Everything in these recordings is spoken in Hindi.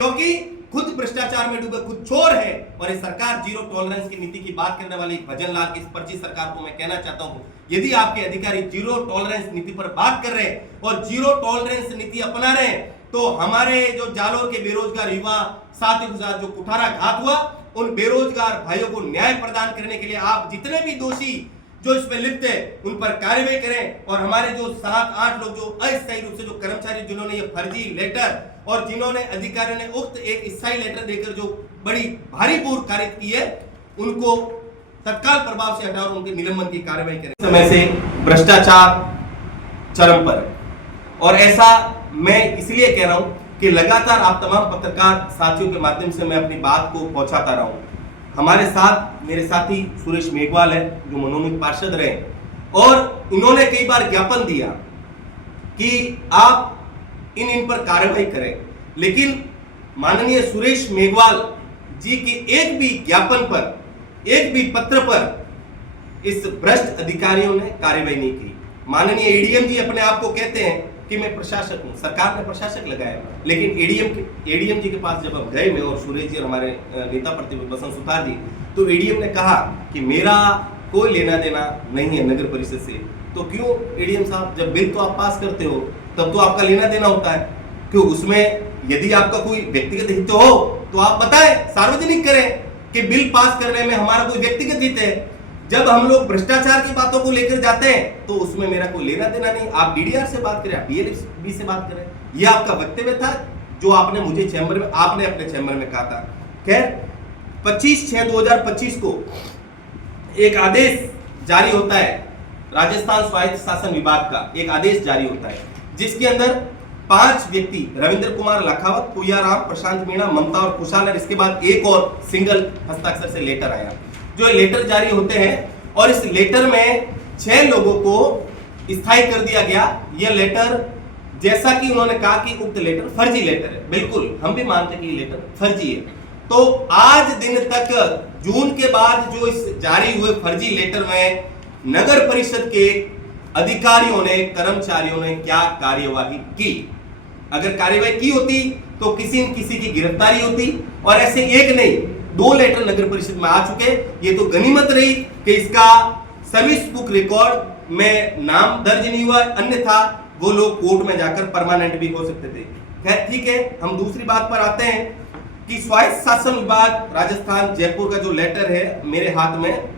क्योंकि खुद भ्रष्टाचार में डूबे खुद चोर है। और ये सरकार जीरो टॉलरेंस की नीति की बात करने वाली भजन लाल की फर्जी सरकार को मैं कहना चाहता हूं, यदि आपके अधिकारी जीरो टॉलरेंस नीति पर बात कर रहे हैं और जीरो टॉलरेंस नीति अपना रहे हैं, तो हमारे जो जालोर के बेरोजगार युवा साथियों के साथ जो कुठाराघात हुआ, उन बेरोजगार भाइयों को न्याय प्रदान करने के लिए आप जितने भी दोषी जो इसमें लिप्त है उन पर कार्रवाई करें। और हमारे जो 7-8 लोग जो अस्थायी रूप से जो कर्मचारी जिन्होंने ये फर्जी लेटर और जिन्होंने अधिकारियों ने उक्त एक स्थायी लेटर देकर जो बड़ी भारी पूर्व कारित की है, उनको तत्काल प्रभाव से हटाओ और उनके निलंबन की कार्रवाई करें। समय से भ्रष्टाचार चरम पर है और ऐसा मैं इसलिए कह रहा हूं कि लगातार आप तमाम पत्रकार साथियों के माध्यम से मैं अपनी बात को पहुंचाता रहा हूं। हमारे साथ मेरे साथी सुरेश मेघवाल है जो मनोनीत पार्षद रहे और इन्होंने कई बार ज्ञापन दिया कि आप इन पर कार्रवाई करें, लेकिन माननीय सुरेश मेघवाल जी के एक भी ज्ञापन पर, एक भी पत्र पर इस भ्रष्ट अधिकारियों ने कार्रवाई नहीं की। माननीय एडीएम जी अपने आप को कहते हैं कि मैं प्रशासक हूं, सरकार ने प्रशासक लगाया, लेकिन एडीएम जी के पास जब हम गए, मैं और सुरेश जी और हमारे नेता प्रतिपक्ष बसंत सुतार जी, तो एडीएम ने कहा कि मेरा कोई लेना देना नहीं है नगर परिषद से। तो क्यों एडीएम साहब, जब बिल तो आप पास करते हो तब तो आपका लेना देना होता है, क्यों उसमें यदि आपका कोई व्यक्तिगत हित हो तो आप बताएं, सार्वजनिक करें कि बिल पास करने में हमारा कोई व्यक्तिगत हित है। जब हम लोग भ्रष्टाचार की बातों को लेकर जाते हैं तो उसमें मेरा कोई लेना देना नहीं। आप डीडीआर से बात करें, आप डीएलबी से बात करें, यह आपका वक्तव्य था जो आपने मुझे चैम्बर में, आपने अपने चैम्बर में कहा था। खैर 25/6/2025 को एक आदेश जारी होता है, राजस्थान स्वायत्त शासन विभाग का एक आदेश जारी होता है, जिसके अंदर 5 व्यक्ति, रविंद्र कुमार लखावत, पुयाराम, प्रशांत मीणा, ममता और कुशाल, और इसके बाद एक और सिंगल हस्ताक्षर से लेटर आया। जो लेटर जारी होते हैं और इस लेटर में 6 लोगों को स्थायी कर दिया गया। यह लेटर, जैसा कि उन्होंने कहा कि उक्त लेटर फर्जी लेटर है, बिल्कुल हम भी मानते हैं कि लेटर फर्जी है। तो आज दिन तक, जून के बाद जो इस जारी हुए फर्जी लेटर में नगर परिषद के अधिकारियों ने, कर्मचारियों ने क्या कार्यवाही की? अगर कार्यवाही की होती तो किसी न किसी की गिरफ्तारी होती। और ऐसे एक नहीं, 2 लेटर नगर परिषद में आ चुके। ये तो गनीमत रही कि इसका सर्विस बुक रिकॉर्ड में नाम दर्ज नहीं हुआ, अन्यथा वो लोग कोर्ट में जाकर परमानेंट भी हो सकते थे। खैर ठीक है, हम दूसरी बात पर आते हैं कि स्वायत्त शासन विभाग राजस्थान जयपुर का जो लेटर है मेरे हाथ में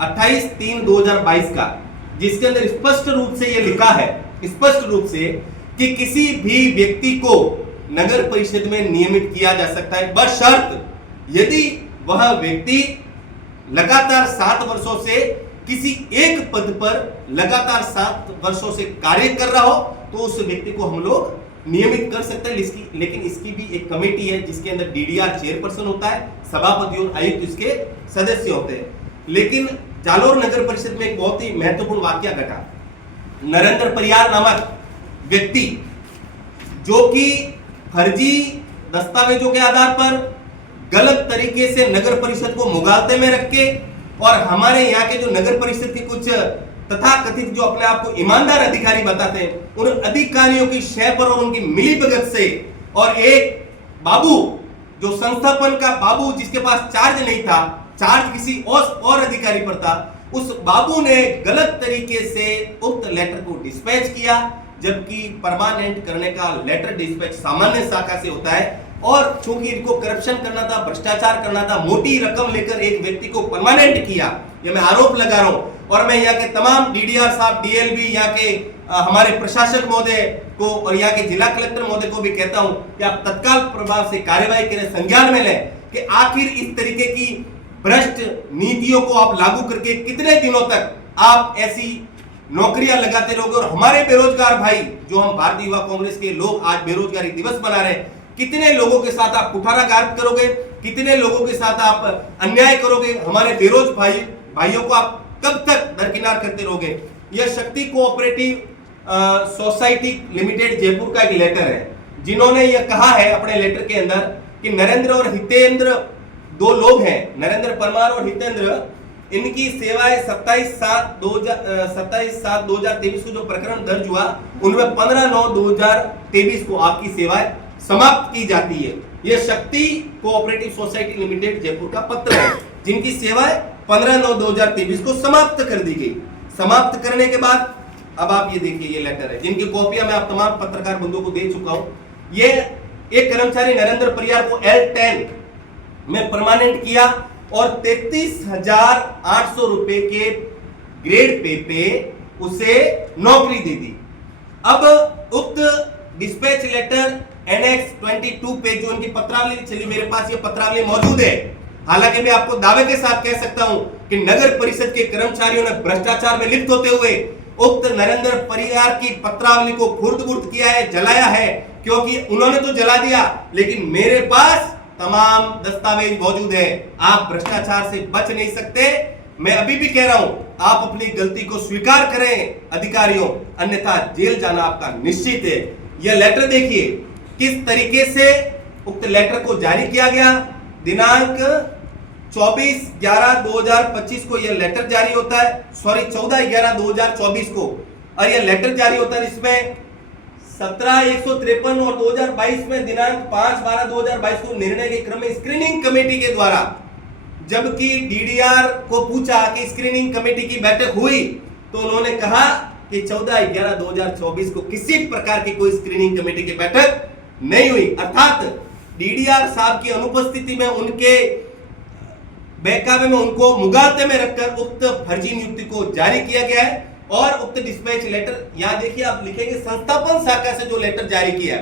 28/3/2022 का, जिसके अंदर स्पष्ट रूप से ये लिखा है, स्पष्ट रूप से, कि किसी भी व्यक्ति को नगर परिषद में नियमित किया जा सकता है बशर्त यदि वह व्यक्ति लगातार 7 वर्षों से किसी एक पद पर लगातार 7 वर्षों से कार्य कर रहा हो तो उस व्यक्ति को हम लोग नियमित कर सकते हैं। लेकिन इसकी भी एक कमेटी है जिसके अंदर डीडीआर चेयरपर्सन होता है, सभापति और आयुक्त इसके सदस्य होते हैं। लेकिन जालोर नगर परिषद में एक बहुत ही महत्वपूर्ण वाकया घटा। नरेंद्र परियार नामक व्यक्ति, जो कि फर्जी दस्तावेजों के आधार पर गलत तरीके से नगर परिषद को मुगालते में रख के और हमारे यहाँ के जो नगर परिषद के कुछ तथाकथित जो अपने आप को ईमानदार अधिकारी बताते हैं, उन अधिकारियों की शय पर और उनकी मिलीभगत से, और एक बाबू जो संस्थापन का बाबू जिसके पास चार्ज नहीं था, चार्ज किसी और अधिकारी पर था, उस बाबू ने गलत तरीके से उक्त लेटर को डिस्पैच किया, जबकि परमानेंट करने का लेटर डिस्पैच सामान्य शाखा से होता है। और चूंकि इनको करप्शन करना था, भ्रष्टाचार करना था, मोटी रकम लेकर एक व्यक्ति को परमानेंट किया, ये मैं आरोप लगा रहा हूं। और मैं यहाँ के तमाम डीडीआर साहब, डीएलबी, यहाँ के हमारे प्रशासक महोदय को और यहाँ के जिला कलेक्टर महोदय को भी कहता हूं कि आप तत्काल प्रभाव से कार्यवाही करें, संज्ञान में लें कि आखिर इस तरीके की भ्रष्ट नीतियों को आप लागू करके कितने दिनों तक आप ऐसी नौकरियां लगाते रहोगे। और हमारे बेरोजगार भाई, जो हम भारतीय युवा कांग्रेस के लोग आज बेरोजगारी दिवस मना रहे हैं, कितने लोगों के साथ आप कुठाराघात करोगे, कितने लोगों के साथ आप अन्याय करोगे, हमारे बेरोजगार भाइयों को आप कब तक दरकिनार करते रहोगे। यह शक्ति कोऑपरेटिव सोसाइटी लिमिटेड जयपुर का एक लेटर है, जिन्होंने यह कहा है अपने लेटर के अंदर कि नरेंद्र और हितेंद्र, 2 लोग हैं, नरेंद्र परमार और हितेंद्र, इनकी सेवाएं 27/7/2023 को जो प्रकरण दर्ज हुआ, उनमें 15/9/2023 को आपकी सेवाएं समाप्त की जाती है। यह शक्ति कोऑपरेटिव सोसाइटी लिमिटेड जयपुर का पत्र है, जिनकी सेवाएं 15/9/2023 को समाप्त कर दी गई। समाप्त करने के बाद अब आप ये देखिए, ये लेटर है जिनकी कॉपियां मैं आप तमाम पत्रकार बंधुओं को दे चुका हूं। ये एक कर्मचारी नरेंद्र परियार को L10 में परमानेंट किया और 33,800 रुपए के ग्रेड पे उसे नौकरी दे दी। अब उक्त डिस्पैच लेटर NX 22 पे जो उनकी पत्रावली चली, मेरे पास ये पत्रावली मौजूद है। हालांकि मैं आपको दावे के साथ कह सकता हूं कि नगर परिषद के कर्मचारियों ने भ्रष्टाचार में लिप्त होते हुए उक्त नरेंद्र परियार की पत्रावली को खुर्द-बुर्द किया है, जलाया है, क्योंकि उन्होंने तो जला दिया, लेकिन मेरे पास तमाम दस्तावेज मौजूद है। आप भ्रष्टाचार से बच नहीं सकते। मैं अभी भी कह रहा हूं, आप अपनी गलती को स्वीकार करें अधिकारियों, अन्यथा जेल जाना आपका निश्चित है। यह लेटर देखिए किस तरीके से उक्त लेटर को जारी किया गया। दिनांक 24/11/2025 को यह लेटर जारी होता है, 14/11/2024 को, और यह लेटर जारी होता है। इसमें 17/153 और 2022 में दिनांक 5/12/2022 को निर्णय के क्रम में स्क्रीनिंग कमेटी के द्वारा, जबकि DDR को पूछा कि स्क्रीनिंग कमेटी की बैठक हुई, तो उन्होंने कहा कि 14/11/2024 को किसी प्रकार की कोई स्क्रीनिंग कमेटी की बैठक नहीं हुई। अर्थात DDR साहब की अनुपस्थिति में, उनके बेकाबू में, उनको मुगाते में रखकर उक्त फर्जी नियुक्ति को जारी किया गया है। और उक्त डिस्पैच लेटर यहां देखिए, आप लिखेंगे संस्थापन शाखा से जो लेटर जारी किया,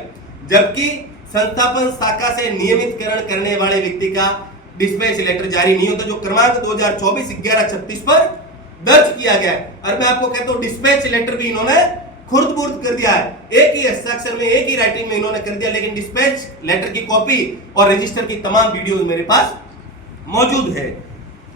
जबकि संस्थापन शाखा से नियमितकरण करने वाले व्यक्ति का डिस्पैच लेटर जारी नहीं होता, जो क्रमांक 2024-11-36 पर दर्ज किया गया है। और मैं आपको कहता हूं डिस्पैच लेटर भी इन्होंने खुर्द-बुर्द कर दिया है, एक ही हस्ताक्षर में, एक ही राइटिंग में इन्होंने कर दिया। लेकिन डिस्पैच लेटर की कॉपी और रजिस्टर की तमाम वीडियो मेरे पास मौजूद है।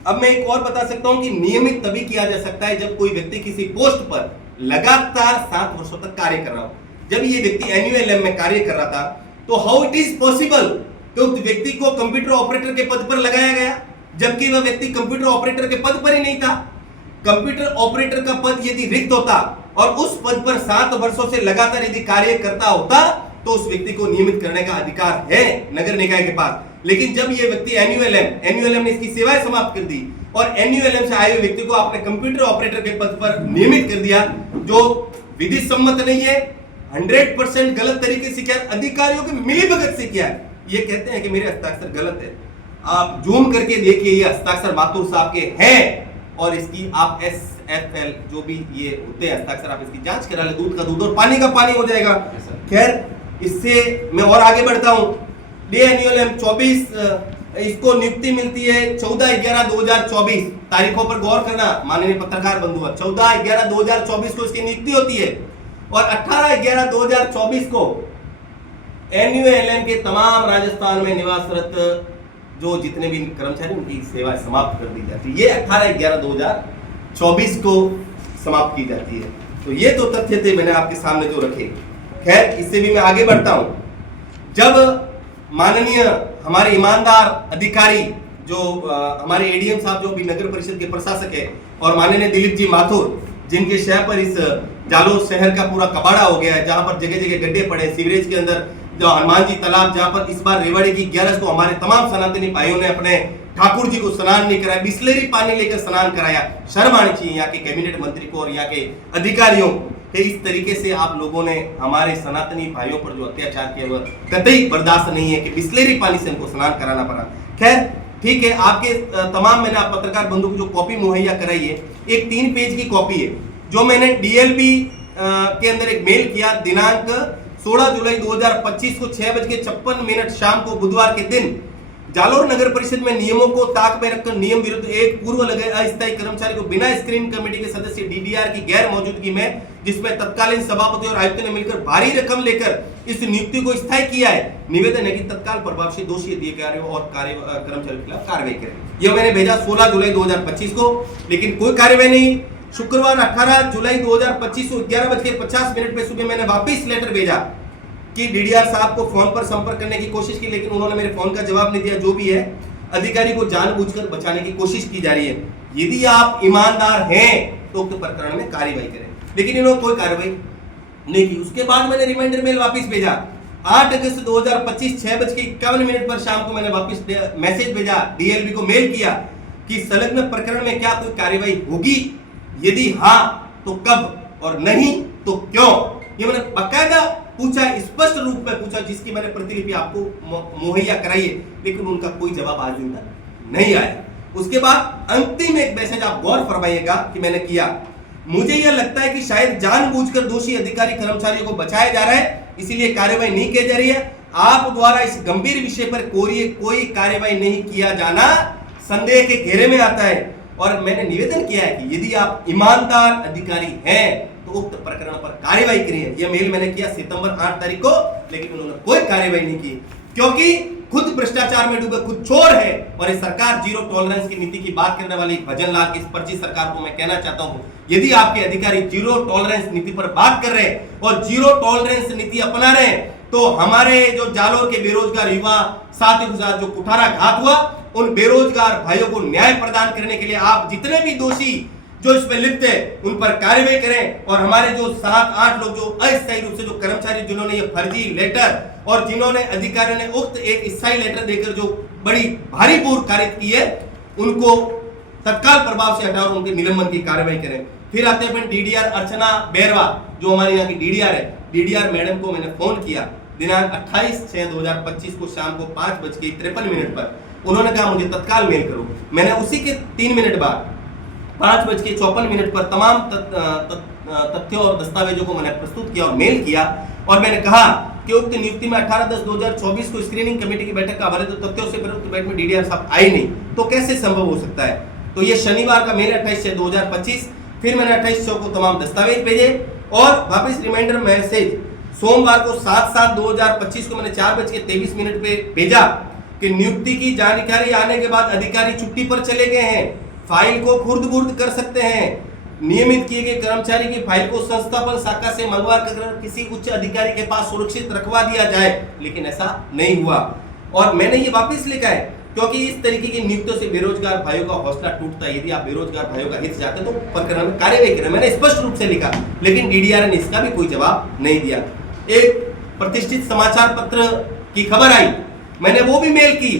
अब मैं एक और बता सकता हूं कि नियमित तभी किया जा सकता है जब कोई व्यक्ति किसी पोस्ट पर लगातार 7 वर्षों तक कार्य कर रहा हो। जब ये व्यक्ति NULM में कार्य कर रहा था, तो हाउ इट इज पॉसिबल कि उस व्यक्ति को कंप्यूटर ऑपरेटर के पद पर लगाया गया, जबकि वह व्यक्ति कंप्यूटर ऑपरेटर के पद पर ही नहीं था। कंप्यूटर ऑपरेटर का पद यदि रिक्त होता और उस पद पर 7 वर्षों से लगातार यदि कार्य करता होता, तो उस व्यक्ति को नियमित करने का अधिकार है नगर निकाय के पास। लेकिन जब ये व्यक्ति NULM ने इसकी सेवाएं समाप्त कर दी और NULM से आए हुए व्यक्ति को आपने कंप्यूटर ऑपरेटर के पद पर नियमित कर दिया, जो विधि सम्मत नहीं है, 100% गलत तरीके से किया, अधिकारियों की मिलीभगत से किया। ये कहते हैं कि मेरे हस्ताक्षर गलत है, आप जूम करके देखिए, ये हस्ताक्षर माथुर साहब के हैं, और इसकी आप SFL जो भी ये होते हैं हस्ताक्षर, आप इसकी जांच करा ले, दूध का दूध और पानी का पानी हो जाएगा। खैर, इससे मैं और आगे बढ़ता हूं। NULM 24, इसको नियुक्ति मिलती है 14/11/2024, तारीखों पर गौर करना माननीय पत्रकार बंधु, 14/11/2024 को इसकी नियुक्ति होती है, और 18/11/2024 को NULM के तमाम राजस्थान में निवासरत जो जितने भी कर्मचारी, उनकी सेवा समाप्त कर दी जाती है। ये 18/11/2024 को समाप्त की जाती है। तो ये तो तथ्य थे मैंने आपके सामने जो रखे। खैर, इससे भी मैं आगे बढ़ता हूं। जब माननीय हमारे ईमानदार अधिकारी जो हमारे ADM साहब जो भी नगर परिषद के प्रशासक है, और माननीय दिलीप जी माथुर, जिनके शहर पर इस जालोर शहर का पूरा कबाड़ा हो गया है, जहां पर जगह जगह गड्ढे पड़े, सीवरेज के अंदर जो हनुमान जी तालाब, जहां पर इस बार रेवाड़ी की 11 को हमारे तमाम सनातनी भाइयों ने अपने ठाकुर जी को स्नान नहीं कराया, बिस्लेरी पानी लेकर स्नान कराया। शर्म आनी चाहिए यहाँ के कैबिनेट मंत्री को और यहाँ के अधिकारियों कि इस तरीके से आप लोगों ने हमारे सनातनी भाइयों पर जो अत्याचार किया, वह कतई बर्दाश्त नहीं है कि बिस्लेरी पानी से हमको स्नान कराना पड़ा। खैर, ठीक है, आपके तमाम मैंने आप पत्रकार बंधु को जो कॉपी मुहैया कराई है, एक 3 पेज की कॉपी है, जो मैंने DLP के अंदर एक मेल किया दिनांक 16 जुलाई 2025 को 6:56 शाम को, बुधवार के दिन, जालोर नगर परिषद में नियमों को ताक में रखकर नियम विरुद्ध एक पूर्व लगे अस्थायी कर्मचारी को बिना स्क्रीनिंग कमेटी के सदस्य DDR की गैर मौजूदगी में, जिसमें तत्कालीन सभापति और आयुक्त ने मिलकर भारी रकम लेकर इस नियुक्ति को स्थायी किया है, निवेदन है कि तत्काल प्रभाव से दोषी अधिकारियों और कर्मचारियों के खिलाफ कार्रवाई करें। यह मैंने भेजा 16 जुलाई 2025 को, लेकिन कोई कार्रवाई नहीं। शुक्रवार 18 जुलाई 2025 को 11:50 पे सुबह मैंने वापिस लेटर भेजा कि DDR साहब को फोन पर संपर्क करने की कोशिश की, लेकिन उन्होंने मेरे फोन का जवाब नहीं दिया। जो भी है, अधिकारी को जानबूझकर बचाने की कोशिश की जा रही है। यदि आप ईमानदार हैं तो उक्त प्रकरण में कार्रवाई करें, लेकिन इन्होंने कोई कार्रवाई नहीं की। उसके बाद मैंने रिमाइंडर मेल वापस भेजा 8 अगस्त 2025 6:51 पर शाम को मैंने वापस मैसेज भेजा, डीएलबी को मेल किया कि संलग्न प्रकरण में क्या कोई कार्यवाही होगी, यदि हाँ तो कब और नहीं तो क्यों। ये मैंने बाकायदा पूछा, स्पष्ट रूप में पूछा, जिसकी मैंने प्रतिलिपि आपको मुहैया कराई है, लेकिन उनका कोई जवाब आज दिन तक नहीं आया। उसके बाद अंतिम एक मैसेज आप गौर फरमाइएगा कि मैंने किया, मुझे यह लगता है कि शायद जानबूझकर दोषी अधिकारी कर्मचारियों को बचाया जा रहा है, इसीलिए कार्यवाही नहीं की जा रही है। आप द्वारा इस गंभीर विषय पर कोई कार्यवाही नहीं किया जाना संदेह के घेरे में आता है और मैंने निवेदन किया है कि यदि आप ईमानदार अधिकारी हैं तो उक्त प्रकरण पर कार्यवाही करिए। यह मेल मैंने किया सितंबर 8 तारीख को, लेकिन उन्होंने कोई कार्यवाही नहीं की, क्योंकि खुद भ्रष्टाचार में डूबे खुद चोर है। और इस सरकार जीरो टॉलरेंस की नीति की बात करने वाली भजन लाल की इस फर्जी सरकार को मैं कहना चाहता हूं, यदि आपके अधिकारी जीरो टॉलरेंस नीति पर बात कर रहे हैं और जीरो टॉलरेंस नीति अपना रहे हैं, तो हमारे जो जालोर के बेरोजगार युवा साथियों के साथ जो कुठाराघात हुआ, उन बेरोजगार भाइयों को न्याय प्रदान करने के लिए आप जितने भी दोषी जो इसमें लिप्त है उन पर कार्रवाई करें। और हमारे जो 7-8 लोग जो अस्थायी रूप से जो कर्मचारी जिन्होंने ये फर्जी लेटर और जिन्होंने अधिकारियों ने उक्त एक स्थायी लेटर देकर जो बड़ी भारी पूर्व कारित की है, उनको तत्काल प्रभाव से हटाओ, उनके निलंबन की कार्रवाई करें। फिर आते हैं डीडीआर अर्चना बेरवा, जो हमारे यहाँ की डीडीआर है। डीडीआर मैडम को मैंने फोन किया दिनांक 28/6/2025 को शाम को 5:53 पर। उन्होंने कहा मुझे तत्काल मेल करो। मैंने उसी के 3 मिनट बाद 5:54 पर तमाम तथ्यों और दस्तावेजों को मैंने प्रस्तुत किया और मेल किया, और मैंने कहा कि उक्त नियुक्ति में 18/10/2024 को स्क्रीनिंग कमेटी की बैठक का हवाले तो तथ्यों से उक्त बैठक में डीडीआर साहब आए नहीं, तो कैसे संभव हो सकता है। तो ये शनिवार का मेल 28/6/2025। फिर मैंने 28 को तमाम दस्तावेज भेजे और वापस रिमाइंडर मैसेज सोमवार को 7/7/2025 को मैंने 4:23 पे भेजा कि नियुक्ति की जानकारी आने के बाद अधिकारी छुट्टी पर चले गए हैं, फाइल को खुर्द-बुर्द कर सकते हैं, नियमित किए गए कर्मचारी की फाइल को संस्थापन शाखा से मंगवा कर किसी उच्च अधिकारी के पास सुरक्षित रखवा दिया जाए, लेकिन ऐसा नहीं हुआ। और मैंने ये वापस लिखा है क्योंकि इस तरीके की नियुक्तियों से बेरोजगार भाइयों का हौसला टूटता है। यदि आप बेरोजगार भाइयों का हित चाहते तो प्रकरण में कार्यवाही करें, मैंने स्पष्ट रूप से लिखा, लेकिन डीडीआर ने इसका भी कोई जवाब नहीं दिया। एक प्रतिष्ठित समाचार पत्र की खबर आई, मैंने वो भी मेल की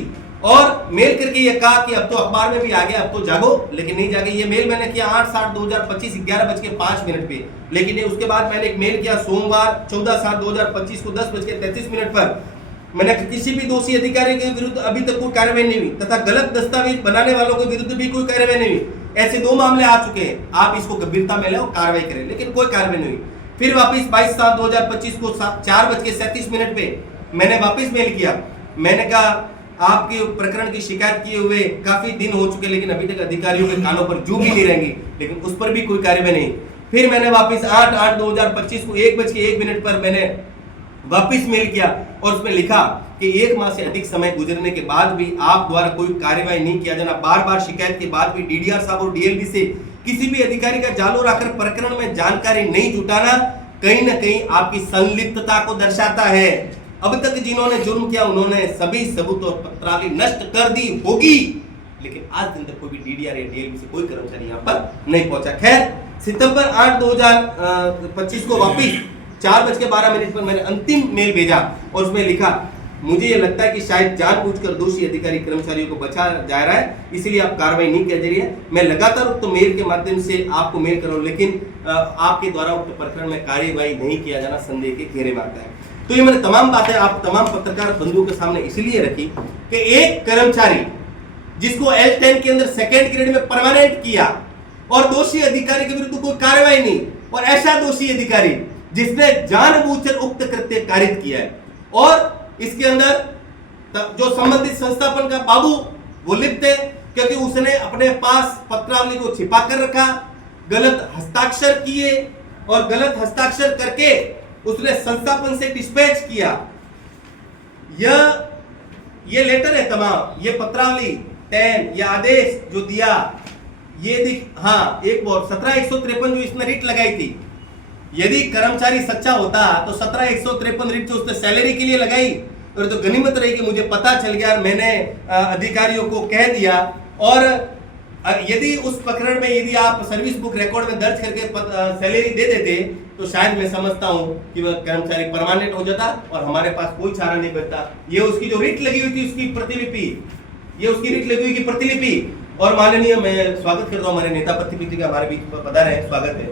और मेल करके ये कहा कि अब तो अखबार में भी आ गया, अब तो जागो, लेकिन नहीं जागे। ये मेल मैंने किया 8/7/2025 11:05 पे, लेकिन उसके बाद मैंने एक मेल किया सोमवार 14/7/2025 को 10:33 पर। मैंने किसी भी दोषी अधिकारी के विरुद्ध अभी तक कोई कार्रवाई नहीं हुई तथा गलत दस्तावेज बनाने वालों के विरुद्ध भी कोई कार्रवाई नहीं हुई। ऐसे 2 मामले आ चुके हैं, आप इसको गंभीरता में लें और कार्रवाई करें, लेकिन कोई कार्रवाई नहीं हुई। फिर वापस 22/7/2025 को 4:37 पे मैंने वापस मेल किया। मैंने कहा आपके प्रकरण की शिकायत किए हुए काफी दिन हो चुके, लेकिन अभी तक अधिकारियों के कानों पर जू भी नहीं रहेंगी, लेकिन उस पर भी कोई कार्रवाई नहीं। फिर मैंने वापस 8/8/2025 को 1:01 पर मैंने वापस मेल किया और उसमें लिखा कि 1 माह से अधिक समय गुजरने के बाद भी आप द्वारा कोई कार्रवाई नहीं किया जाना, बार बार शिकायत के बाद भी डीडीआर साहब और डीएलबी से किसी भी अधिकारी का जालो रखकर प्रकरण में जानकारी नहीं जुटाना कहीं न कहीं आपकी संलिप्तता को दर्शाता है। अब तक जिन्होंने जुर्म किया उन्होंने सभी सबूत और पत्रावली नष्ट कर दी होगी, लेकिन आज दिन तक कोई भी डीडीआर या डीएलबी से कोई कर्मचारी यहाँ पर नहीं पहुंचा। खैर, सितंबर 8 2025 को वापिस 4:12 पर मैंने अंतिम मेल भेजा और उसमें लिखा मुझे ये लगता है कि शायद जानबूझकर दोषी अधिकारी कर्मचारियों को बचा जा रहा है, इसलिए आप कार्रवाई नहीं की जा रही है। मैं लगातार उक्त मेल के माध्यम से आपको मेल कर रहा हूं, लेकिन आपके द्वारा उक्त प्रकरण में कार्यवाही नहीं किया जाना संदेह के घेरे में आता है। तो ये मैंने तमाम बातें आप तमाम पत्रकार बंधुओं के सामने इसलिए रखी कि एक कर्मचारी जिसको L10 के अंदर 2nd ग्रेड में परमानेंट किया और दोषी अधिकारी के विरुद्ध कोई कार्रवाई नहीं, और ऐसा दोषी अधिकारी जिसने जानबूझकर उक्त कृत्य कारित किया है और इसके अंदर जो संबंधित संस्थापन का बाबू वो लिप्त है, क्योंकि उसने अपने पास पत्रावली को छिपा कर रखा, गलत हस्ताक्षर किए और गलत हस्ताक्षर करके उसने संस्थापन से डिस्पैच किया। ये लेटर है तमाम, ये पत्रावली 10 ये आदेश जो दिया ये हाँ, एक और 17/153 जो इसने रिट लगाई थी, यदि कर्मचारी सच्चा होता तो 17/153 रिट जो उसने सैलरी के लिए लगाई, और तो गनीमत रही कि मुझे पता चल गया, मैंने अधिकारियों को कह दिया और यदि उस प्रकरण में यदि आप सर्विस बुक रिकॉर्ड में दर्ज करके सैलरी दे देते तो शायद मैं समझता हूं कि वह कर्मचारी परमानेंट हो जाता और हमारे पास कोई चारा नहीं बचता। ये उसकी जो रिट लगी हुई थी उसकी प्रतिलिपि, ये उसकी रिट लगी हुई की प्रतिलिपि। और माननीय मैं स्वागत करता हूं हमारे नेता प्रतिनिधि का हमारे बीच पधारे हैं, स्वागत है।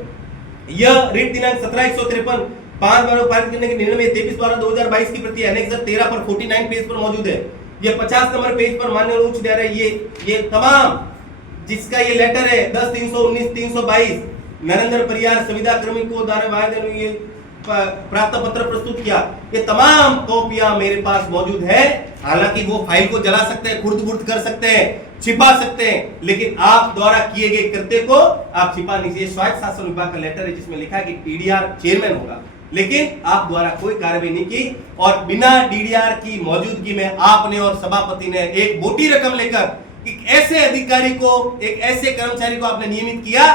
यह रिट दिनांक 17/153 5/12 पारित करने के निर्णय में 23/12/2022 की प्रति एनेक्सर 13 पर 49 पेज पर मौजूद है। ये 50 नंबर पेज पर माननीय उच्च न्यायालय ये तमाम जिसका ये लेटर है 10/319/322 नरेंद्र परियार संविदा कर्मी को द्वारा वायदे ये प्राप्त पत्र प्रस्तुत किया, ये तमाम कॉपियां मेरे पास मौजूद है। हालांकि वो फाइल को जला सकते हैं, खुर्द-बुर्द कर सकते हैं, छिपा सकते हैं, लेकिन आप द्वारा किए गए कृत्य को आप छिपा नहीं सकते। स्वायत्त शासन विभाग का लेटर है जिसमें लिखा है कि डीडीआर चेयरमैन होगा, लेकिन आप द्वारा कोई कार्रवाई नहीं की और बिना डीडीआर की मौजूदगी में आपने और सभापति ने एक मोटी रकम लेकर एक ऐसे अधिकारी को, एक ऐसे कर्मचारी को आपने नियमित किया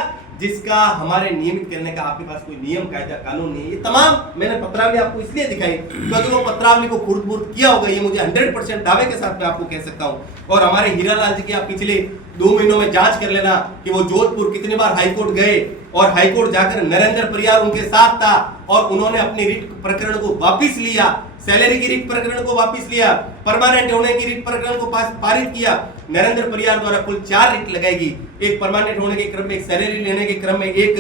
जिसका हमारे नियमित करने का आपके पास कोई नियम कायदा कानून नहीं है। ये तमाम मैंने पत्रावली आपको इसलिए दिखाई क्योंकि वो पत्रावली को खुर्द-बुर्द किया होगा, ये मुझे 100% दावे के साथ मैं आपको कह सकता हूं। और हमारे हीरालाल जी की आप पिछले 2 महीनों में जांच कर लेना कि वो जोधपुर कितनी बार हाईकोर्ट गए और हाईकोर्ट जाकर नरेंद्र परियार उनके साथ था और उन्होंने अपनी रिट प्रकरण को वापस लिया, सैलरी की रिट प्रकरण को वापस लिया, परमानेंट होने की रिट प्रकरण को पारित किया। नरेंद्र परियार द्वारा कुल 4 रिट लगाएगी, एक परमानेंट होने के क्रम में, एक सैलरी लेने के क्रम में, एक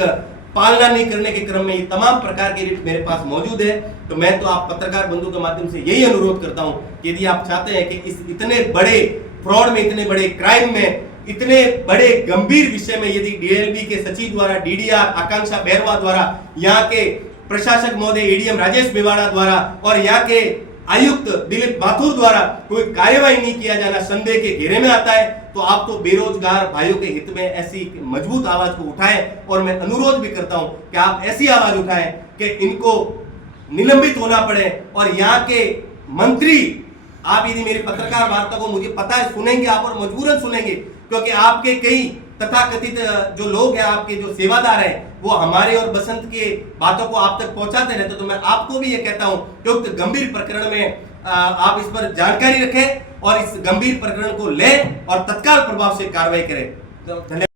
पालना नहीं करने के क्रम में। ये तमाम प्रकार की रिट मेरे पास मौजूद है। तो मैं तो आप पत्रकार बंधु के माध्यम से यही अनुरोध करता हूं कि यदि आप चाहते हैं कि इस इतने बड़े फ्रॉड में, इतने बड़े क्राइम में, इतने बड़े गंभीर विषय में यदि डीएलबी के सचिव द्वारा, डीडीआर आकांक्षा बैरवा द्वारा, यहाँ के प्रशासक महोदय एडीएम राजेश मेवाड़ा द्वारा और यहाँ के आयुक्त दिलीप माथुर द्वारा कोई कार्यवाही नहीं किया जाना संदेह के घेरे में आता है, तो आप तो बेरोजगार भाइयों के हित में ऐसी मजबूत आवाज को उठाएं। और मैं अनुरोध भी करता हूं कि आप ऐसी आवाज उठाएं कि इनको निलंबित होना पड़े और यहाँ के मंत्री, आप यदि मेरी पत्रकार वार्ता को मुझे पता है सुनेंगे आप और मजबूरन सुनेंगे, क्योंकि आपके कई तथाकथित जो लोग हैं, आपके जो सेवादार हैं, वो हमारे और बसंत के बातों को आप तक पहुंचाते रहते। तो मैं आपको भी ये कहता हूं कि उक्त गंभीर प्रकरण में आप इस पर जानकारी रखें और इस गंभीर प्रकरण को लें और तत्काल प्रभाव से कार्रवाई करें। धन्यवाद।